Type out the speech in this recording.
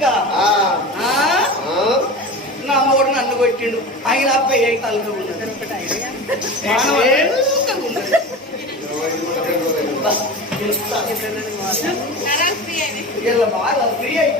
నీకా నా అమ్మోడు నన్ను కొట్టిండు ఆయన అబ్బాయి అయితే తలగా ఉన్నది బాగా ఫ్రీ